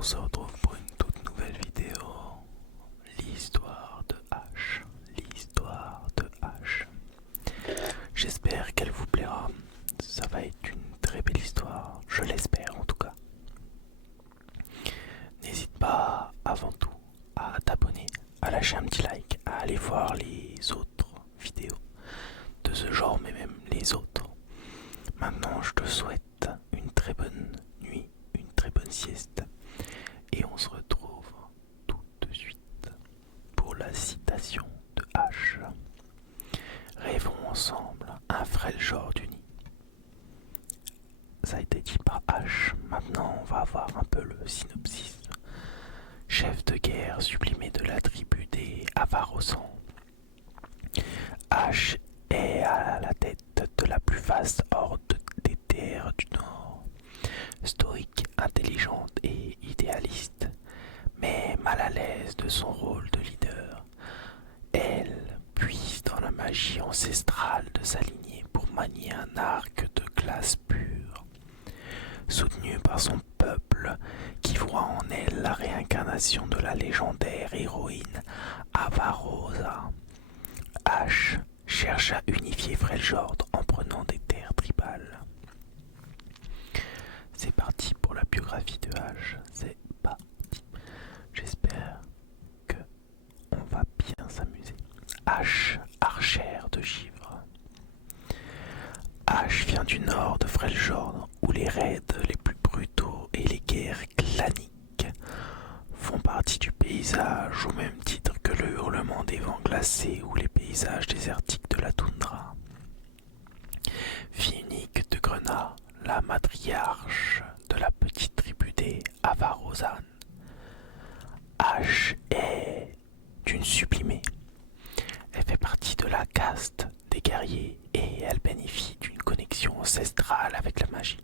On se retrouve pour une toute nouvelle vidéo. L'histoire de H. L'histoire de H. J'espère qu'elle vous plaira. Ça va être une très belle histoire. Je l'espère en tout cas. N'hésite pas avant tout à t'abonner, à lâcher un petit like, à aller voir les autres vidéos de ce genre, mais même les autres. Maintenant, je te souhaite une très bonne nuit, une très bonne sieste. Et on se retrouve tout de suite pour la citation de H. Rêvons ensemble un frêle genre du nid. Ça a été dit par H. Maintenant, on va voir un peu le synopsis. Chef de guerre sublimé de la tribu des Avarosans, H est à la tête de la plus vaste horde des terres du Nord. Stoïque, intelligente et idéaliste, mais mal à l'aise de son rôle de leader, elle puise dans la magie ancestrale de sa lignée pour manier un arc de glace pure. Soutenue par son peuple qui voit en elle la réincarnation de la légendaire héroïne Avarosa, H cherche à unifier Freljord en prenant des terres tribales. C'est parti pour la biographie de H, c'est parti. J'espère que on va bien s'amuser. H, archère de givre. H vient du nord de Freljord, où les raids les plus brutaux et les guerres claniques font partie du paysage au même titre que le hurlement des vents glacés ou les paysages désertiques de la toundra. Fille unique de Grenat, la matriarche de la petite tribu des Avarosan, H est une sublimée. Elle fait partie de la caste des guerriers et elle bénéficie d'une connexion ancestrale avec la magie.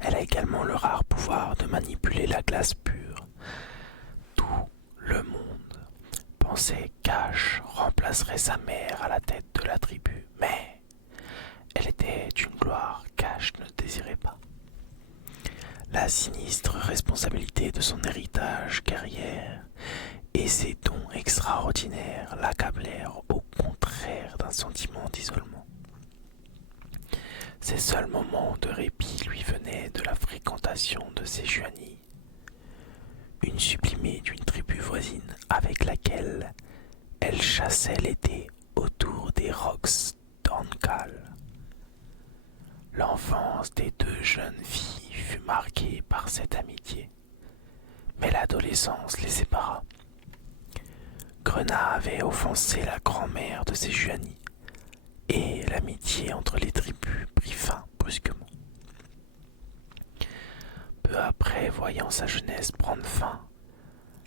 Elle a également le rare pouvoir de manipuler la glace pure. Tout le monde pensait qu'H remplacerait sa mère à la tête de la tribu, mais elle était une gloire qu'H ne désirait pas. La sinistre responsabilité de son héritage guerrière et ses dons extraordinaires l'accablèrent au contraire d'un sentiment d'isolement. Ses seuls moments de répit lui venaient de la fréquentation de Sejuani, une sublimée d'une tribu voisine avec laquelle elle chassait l'été autour des Rocks d'Ankal. L'enfance des deux jeunes filles fut marquée par cette amitié, mais l'adolescence les sépara. Grenat avait offensé la grand-mère de Sejuani, et l'amitié entre les tribus prit fin brusquement. Peu après, voyant sa jeunesse prendre fin,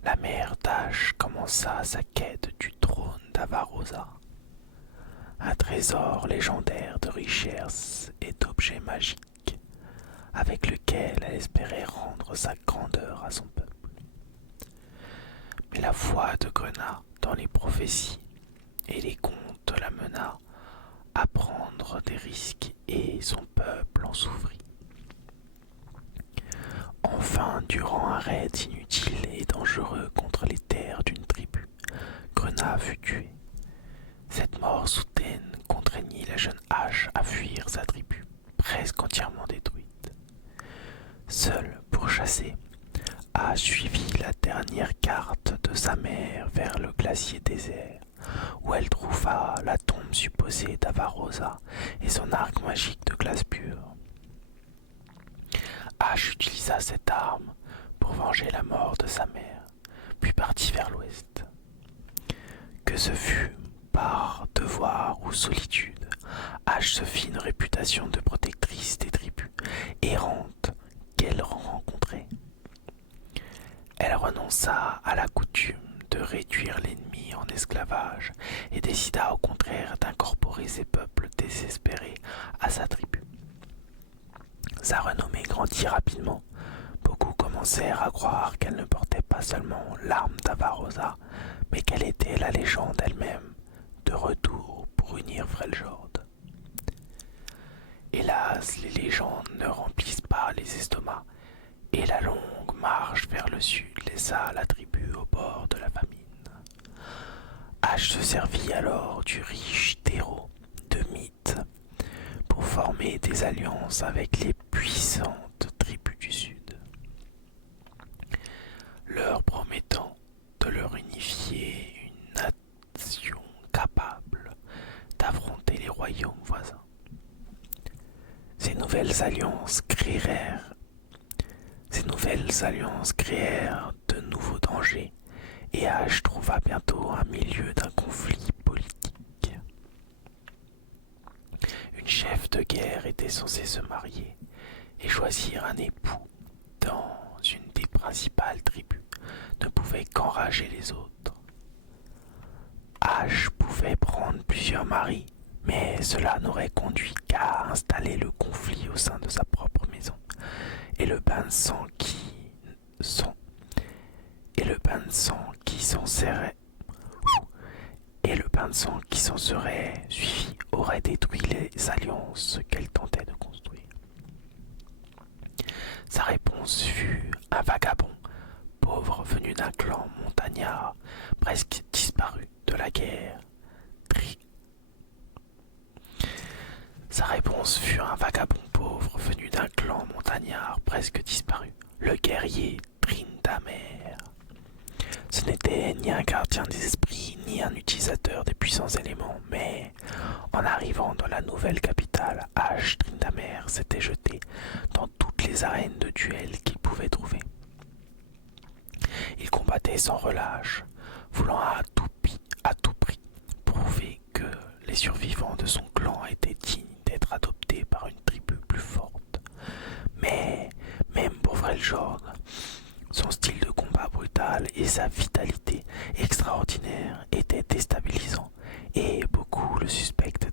la mère d'H commença sa quête du trône d'Avarosa, un trésor légendaire de richesses et d'objets magiques, avec lequel elle espérait rendre sa grandeur à son peuple. Mais la foi de Grenat dans les prophéties et les contes la mena à prendre des risques et son peuple en souffrit. Enfin, durant un raid inutile et dangereux contre les terres d'une tribu, Grenat fut tué. Cette mort soudaine contraignit la jeune H à fuir sa tribu, presque entièrement détruite. Seule pour chasser, a suivi la dernière carte de sa mère vers le glacier désert, où elle trouva la tombe supposée d'Avarosa et son arc magique de glace pure. H utilisa cette arme pour venger la mort de sa mère, puis partit vers l'ouest. Que ce fût par devoir ou solitude, H se fit une réputation de protectrice des tribus errantes qu'elle rencontrait. Elle renonça à la coutume de réduire l'ennemi en esclavage et décida au contraire d'incorporer ces peuples désespérés à sa tribu. Sa renommée grandit rapidement. Beaucoup commencèrent à croire qu'elle ne portait pas seulement l'arme d'Avarosa, mais qu'elle était la légende elle-même, de retour pour unir Freljord. Hélas, les légendes ne remplissent pas les estomacs, et la longue le sud laissa la tribu au bord de la famine. H se servit alors du riche terreau de mythes pour former des alliances avec les puissantes tribus du sud, leur promettant de leur unifier une nation capable d'affronter les royaumes voisins. Ces nouvelles alliances créèrent de nouveaux dangers et H trouva bientôt un milieu d'un conflit politique. Une chef de guerre était censée se marier et choisir un époux dans une des principales tribus ne pouvait qu'enrager les autres. H pouvait prendre plusieurs maris, mais cela n'aurait conduit qu'à installer le conflit au sein de sa propre maison et le bain de sang qui s'en serait suivi aurait détruit les alliances qu'elle tentait de construire. Sa réponse fut un vagabond pauvre venu d'un clan montagnard presque disparu de la guerre. Le guerrier Tryndamere. Ce n'était ni un gardien des esprits, ni un utilisateur des puissants éléments, mais en arrivant dans la nouvelle capitale, Tryndamere s'était jeté dans toutes les arènes de duel qu'il pouvait trouver. Il combattait sans relâche, voulant à tout prix prouver que les survivants de son clan étaient dignes d'être adoptés par une tribu plus forte. Mais même pour Freljord, son style de combat brutal et sa vitalité extraordinaire étaient déstabilisants et beaucoup le suspectent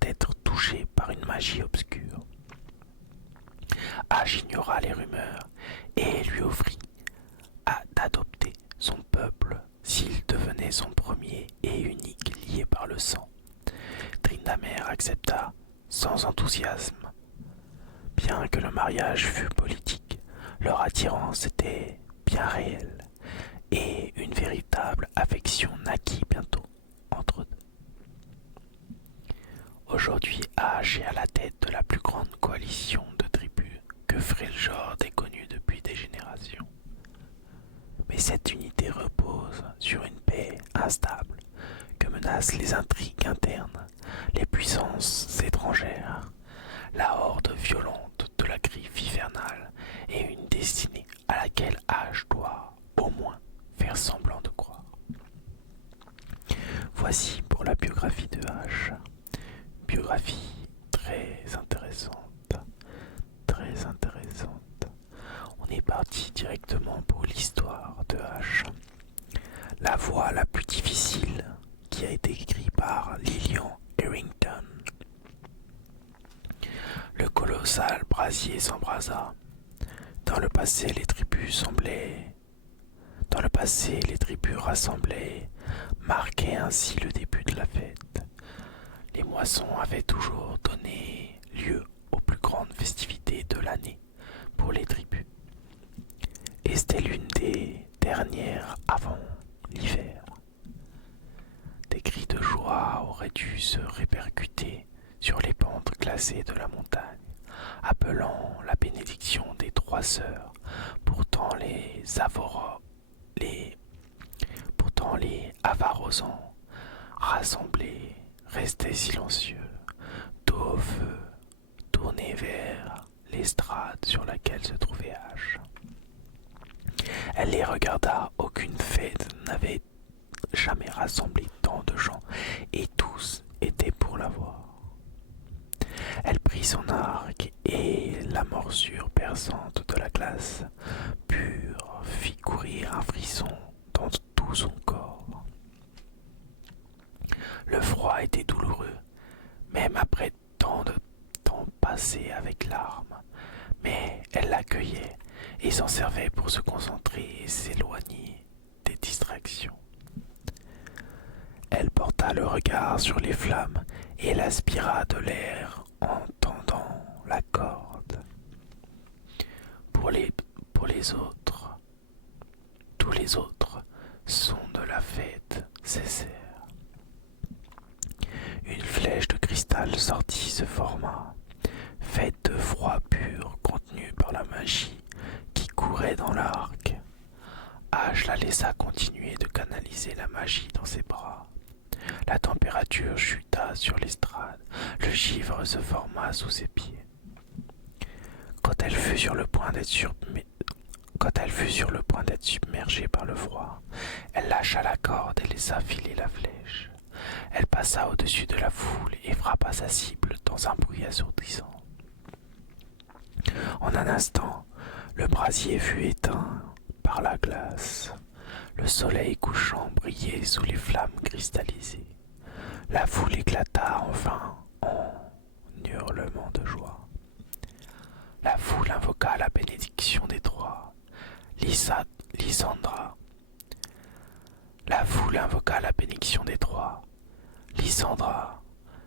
d'être touché par une magie obscure. H ignora les rumeurs et lui offrit d'adopter son peuple s'il devenait son premier et unique lié par le sang. Tryndamere accepta sans enthousiasme. Bien que le mariage fût politique, leur attirance était bien réelle et une véritable affection naquit bientôt entre eux. Aujourd'hui, H est à la tête de la plus grande coalition de tribus que Freljord ait connue depuis des générations. Mais cette unité repose sur une paix instable que menacent les intrigues internes, les puissances étrangères, la horde violente de la griffe hivernale et une destinée à laquelle H doit au moins faire semblant de croire. Voici pour la biographie de H. Biographie très intéressante. On est parti directement pour l'histoire de H. La voie la plus difficile qui a été écrite par Lillian Harrington. Le colossal brasier s'embrasa. Dans le passé, les tribus rassemblées marquaient ainsi le début de la fête. Les moissons avaient toujours donné lieu aux plus grandes festivités de l'année pour les tribus. Et c'était l'une des dernières avant l'hiver. Des cris de joie auraient dû se répercuter sur les pentes glacées de la montagne, appelant la bénédiction des 3 sœurs. Pourtant les Avarosans rassemblés restaient silencieux, dos au feu, tournés vers l'estrade sur laquelle se trouvait H. Elle les regarda, aucune fête n'avait jamais rassemblé tant de gens, et tous étaient pour la voir. Elle prit son arc et la morsure perçante de la glace pure fit courir un frisson dans tout son corps. Le froid était douloureux, même après tant de temps passé avec l'arme, mais elle l'accueillait et s'en servait pour se concentrer et s'éloigner des distractions. Elle porta le regard sur les flammes et elle aspira de l'air en tendant la corde. sons de la fête cessèrent. Une flèche de cristal sortit se forma, faite de froid pur contenu par la magie qui courait dans l'arc. Ash la laissa continuer de canaliser la magie dans ses bras. La température chuta sur l'estrade, le givre se forma sous ses pieds. Quand elle fut sur le point d'être submergée par le froid, elle lâcha la corde et laissa filer la flèche. Elle passa au-dessus de la foule et frappa sa cible dans un bruit assourdissant. En un instant, le brasier fut éteint par la glace. Le soleil couchant brillait sous les flammes cristallisées. La foule éclata enfin en hurlements de joie. La foule invoqua la bénédiction des trois. Lysandra. La foule invoqua la bénédiction des trois. Lysandra,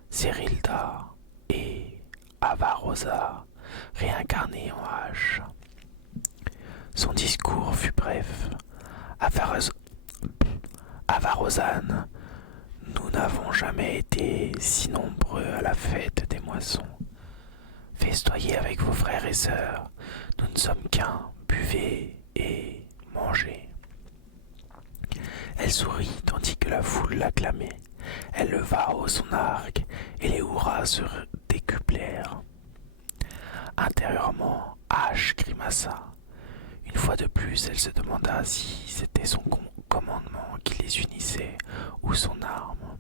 Cérilda et Avarosa, réincarnée en H. Son discours fut bref. Avarosane, nous n'avons jamais été si nombreux à la fête des moissons. Festoyez avec vos frères et sœurs, nous ne sommes qu'un, buvez et mangez. Elle sourit tandis que la foule l'acclamait. Elle leva haut son arc et les hurrahs se décuplèrent. Intérieurement, Ash grimaça. Une fois de plus, elle se demanda si c'était son commandement qui les unissait ou son arme.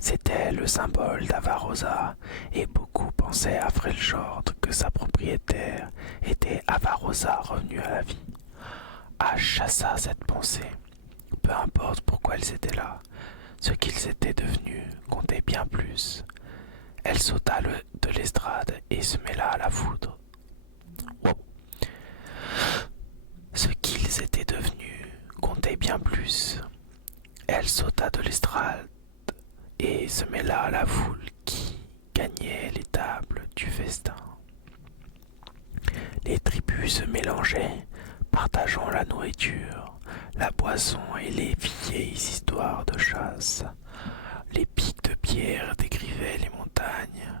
C'était le symbole d'Avarosa et beaucoup pensaient à Freljord que sa propriétaire était Avarosa revenue à la vie. Ash chassa cette pensée. Peu importe pourquoi ils étaient là, ce qu'ils étaient devenus comptait bien plus. Elle sauta de l'estrade et se mêla à la foudre. Wow. Ce qu'ils étaient devenus comptait bien plus. Elle sauta de l'estrade et se mêla à la foule qui gagnait les tables du festin. Les tribus se mélangeaient, partageant la nourriture, la boisson et les vieilles histoires de chasse. Les pics de pierre décrivaient les montagnes,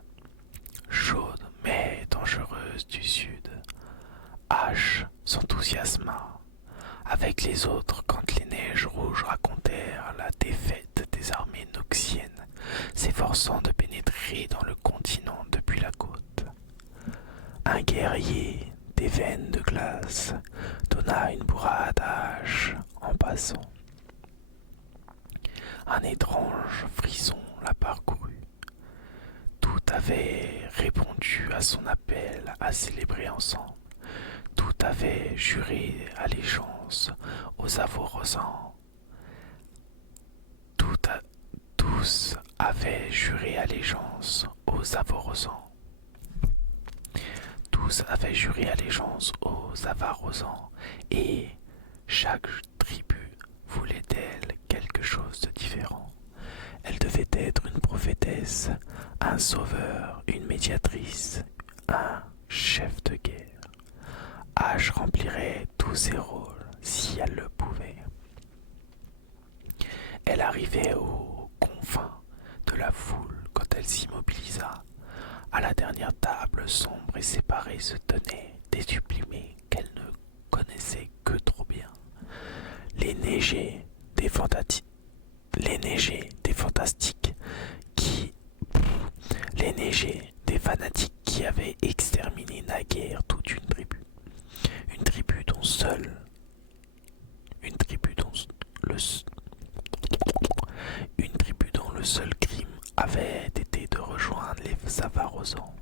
chaudes mais dangereuses du sud. Ash s'enthousiasma avec les autres quand les neiges rouges racontèrent la défaite des armées noxiennes s'efforçant de pénétrer dans le continent depuis la côte. Un guerrier des veines de glace donna une bourrade à Ash en passant. Un étrange frisson la parcourut. Tout avait répondu à son appel à célébrer ensemble. Tout avait juré allégeance aux Avorosans. Tous avaient juré allégeance aux Avorosans. Tous avaient juré allégeance aux Avarosans et chaque tribu voulait d'elle quelque chose de différent. Elle devait être une prophétesse, un sauveur, une médiatrice, un chef de guerre. Ash remplirait tous ses rôles si elle le pouvait. Elle arrivait aux confins de la foule quand elle s'immobilisa. À la dernière table sombre et séparée se tenaient des sublimés qu'elle ne connaissait que trop bien. Les neigés des fanatiques qui avaient exterminé naguère toute une tribu. Une tribu dont le seul crime avait été de rejoindre les Avarosans.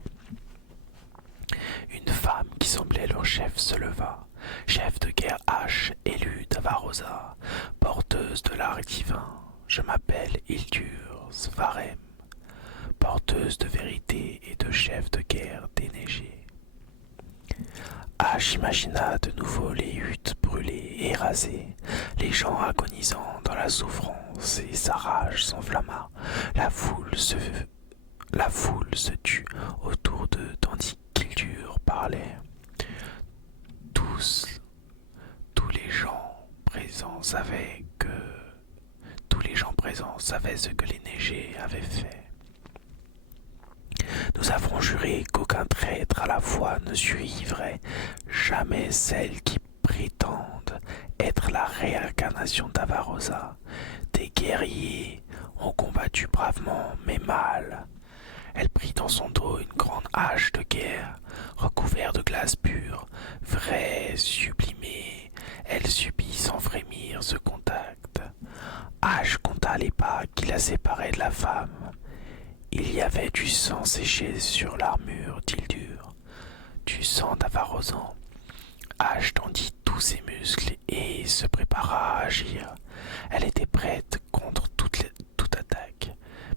Une femme qui semblait leur chef se leva, chef de guerre H, élue d'Avarosa, porteuse de l'art divin. Je m'appelle Hildur Svarem, porteuse de vérité et de chef de guerre déneigé. H imagina de nouveau les huttes brûlées et rasées, les gens agonisant dans la souffrance, et sa rage s'enflamma. La foule se tut autour d'eux tandis qu'Hildur parlait. Tous les gens tous les gens présents savaient ce que les neigés avaient fait. Nous avons juré qu'aucun traître à la foi ne suivrait jamais celle qui prétendent être la réincarnation d'Avarosa. Des guerriers ont combattu bravement, mais mal. Elle prit dans son dos une grande hache de guerre, recouverte de glace pure, vraie, sublimée. Elle subit sans frémir ce contact. Hache compta les pas qui la séparaient de la femme. Il y avait du sang séché sur l'armure d'Ildur, du sang d'Avarosan. Hache tendit tous ses muscles et se prépara à agir. Elle était prête contre toute attaque.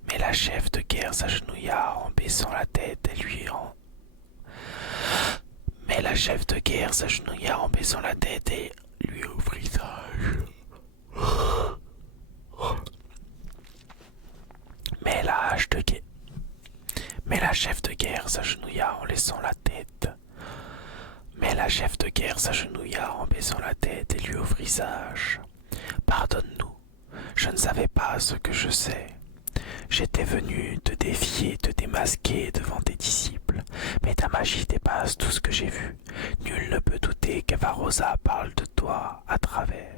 Mais la chef de guerre s'agenouilla en baissant la tête et lui ouvrit sa Mais la chef de guerre s'agenouilla en laissant la tête. Mais la chef de guerre s'agenouilla en baissant la tête et lui ouvrit sa hache. Pardonne-nous, je ne savais pas ce que je sais. J'étais venu te défier, te démasquer devant tes disciples, mais ta magie dépasse tout ce que j'ai vu. Nul ne peut douter qu'Avarosa parle de toi à travers.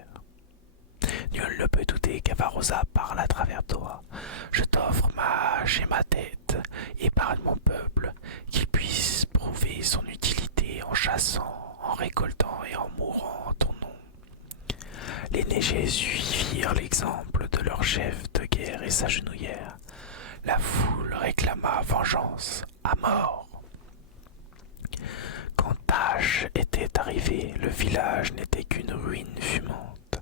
Nul ne peut douter qu'Avarosa parle à travers toi. Je t'offre ma hache et ma tête, épargne mon peuple, qu'il puisse prouver son utilité en chassant, en récoltant et en mourant en ton nom. Les neigés suivirent l'exemple de leur chef de guerre et s'agenouillèrent. La foule réclama vengeance à mort. Quand Tash était arrivé, le village n'était qu'une ruine fumante.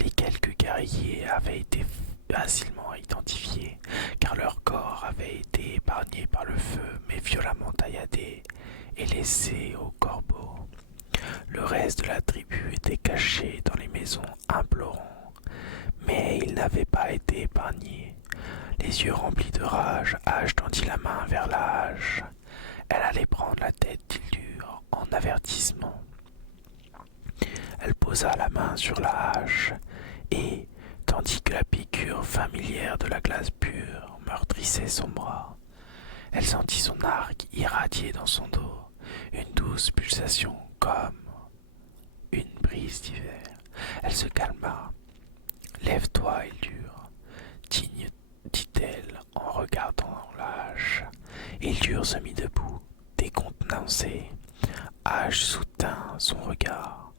Les quelques guerriers avaient été facilement identifiés, car leur corps avait été épargné par le feu, mais violemment tailladé et laissé aux corbeaux. Le reste de la tribu était caché dans les maisons implorant, mais ils n'avaient pas été épargnés. Les yeux remplis de rage, Hache tendit la main vers la hache. Elle allait prendre la tête d'Ildur en avertissement. Elle posa la main sur la hache et, tandis que la piqûre familière de la glace pure meurtrissait son bras, elle sentit son arc irradier dans son dos, une douce pulsation comme une brise d'hiver. Elle se calma. « Lève-toi, Ildur, dit-elle en regardant la hache. Ildur se mit debout, décontenancé. Hache soutint son regard.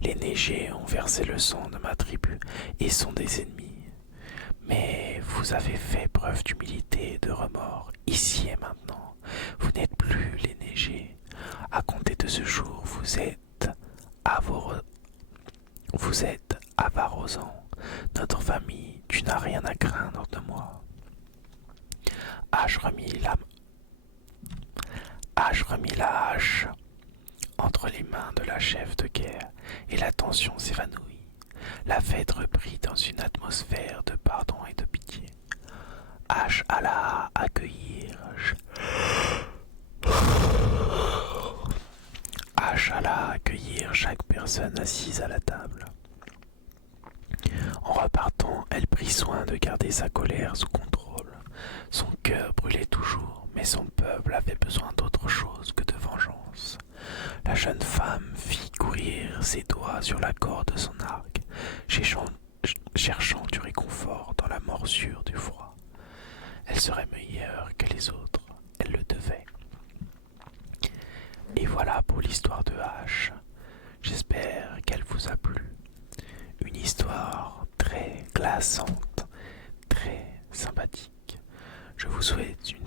Les neigés ont versé le sang de ma tribu et sont des ennemis. Mais vous avez fait preuve d'humilité et de remords, ici et maintenant. Vous n'êtes plus les neigés. À compter de ce jour, vous êtes Avarosan. Notre famille, tu n'as rien à craindre de moi. Hache remit la hache entre les mains de la chef de guerre et la tension s'évanouit. La fête reprit dans une atmosphère de pardon et de pitié. Hache alla accueillir chaque personne assise à la table. En repartant, elle prit soin de garder sa colère sous contrôle. Son cœur brûlait toujours, mais son peuple avait besoin d'autre chose que de vengeance. La jeune femme fit courir ses doigts sur la corde de son arc, cherchant du réconfort dans la morsure du froid. Elle serait meilleure que les autres, elle le devait. Et voilà pour l'histoire de Hache. J'espère qu'elle vous a plu. Une histoire très glaçante, très sympathique. Je vous souhaite une